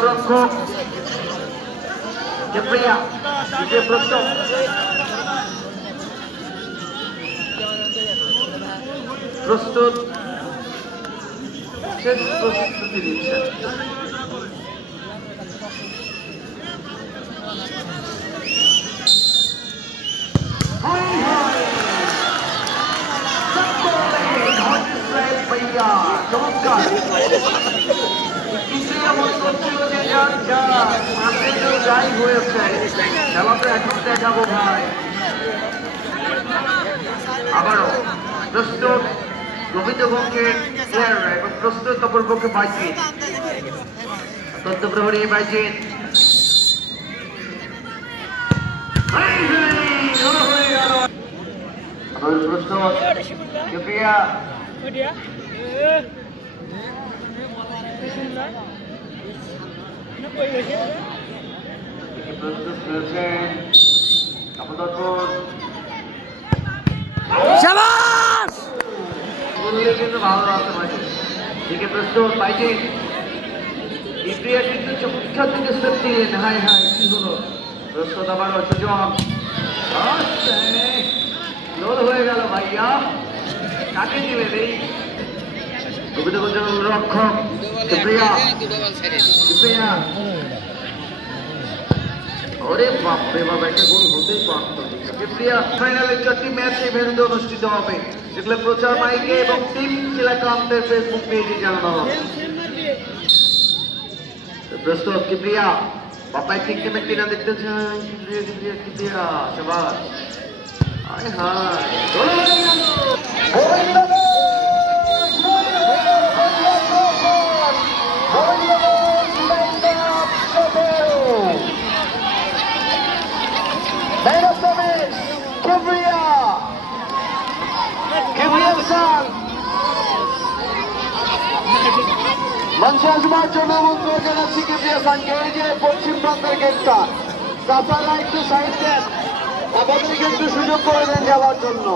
গোলরক্ষক কিবরিয়া দ্বিতীয় প্রথম প্রস্তুত শেষ প্রস্তুতি দিচ্ছেন চমৎকার যাই হয়েছে খেলাটা এখন দেখাবো ভাই আবারও প্রস্তুত গোবিন্দগঞ্জের প্লেয়াররা এবং প্রস্তুত অপরপক্ষে বাইজিৎ তথ্য প্রহরী বাইজিৎ প্রস্তুত কিবরিয়া প্রস্তুত রয়েছেন কিন্তু ভালো রাখতে পারে দিকে প্রস্তুত বাইজিৎ কিবরিয়া কিন্তু চমৎকার দিকে স্টেপ দিলেন হাই হাই কি হলো প্রস্তুত আবারও সুজন গোল হয়ে গেল ভাইয়া কাকে দিলেন এই গোবিন্দগঞ্জের রক্ষক কিবরিয়া ওরে বাপরে বাবা একটা গোল হতেই পারত কিবরিয়া ফাইনালের 4টি ম্যাচ এই ভেন্যুতে অনুষ্ঠিত হবে যেগুলো প্রচার মাইকে এবং টিম সিলেক্টরদের ফেসবুক পেজে জানানো হবে প্রস্তুত কিবরিয়া বাপাই ঠিক টিমে কিনা দেখতে চাই কিবরিয়া শাবাশ আয় হায় মঞ্চে আসবার জন্য অনুরোধ জানাচ্ছি কিবরিয়া খানকে এই যে পশ্চিম প্রান্তের গেটটা আপনারা একটু সাইড দেন আমাদেরকে একটু সুযোগ করে দেন যাওয়ার জন্য।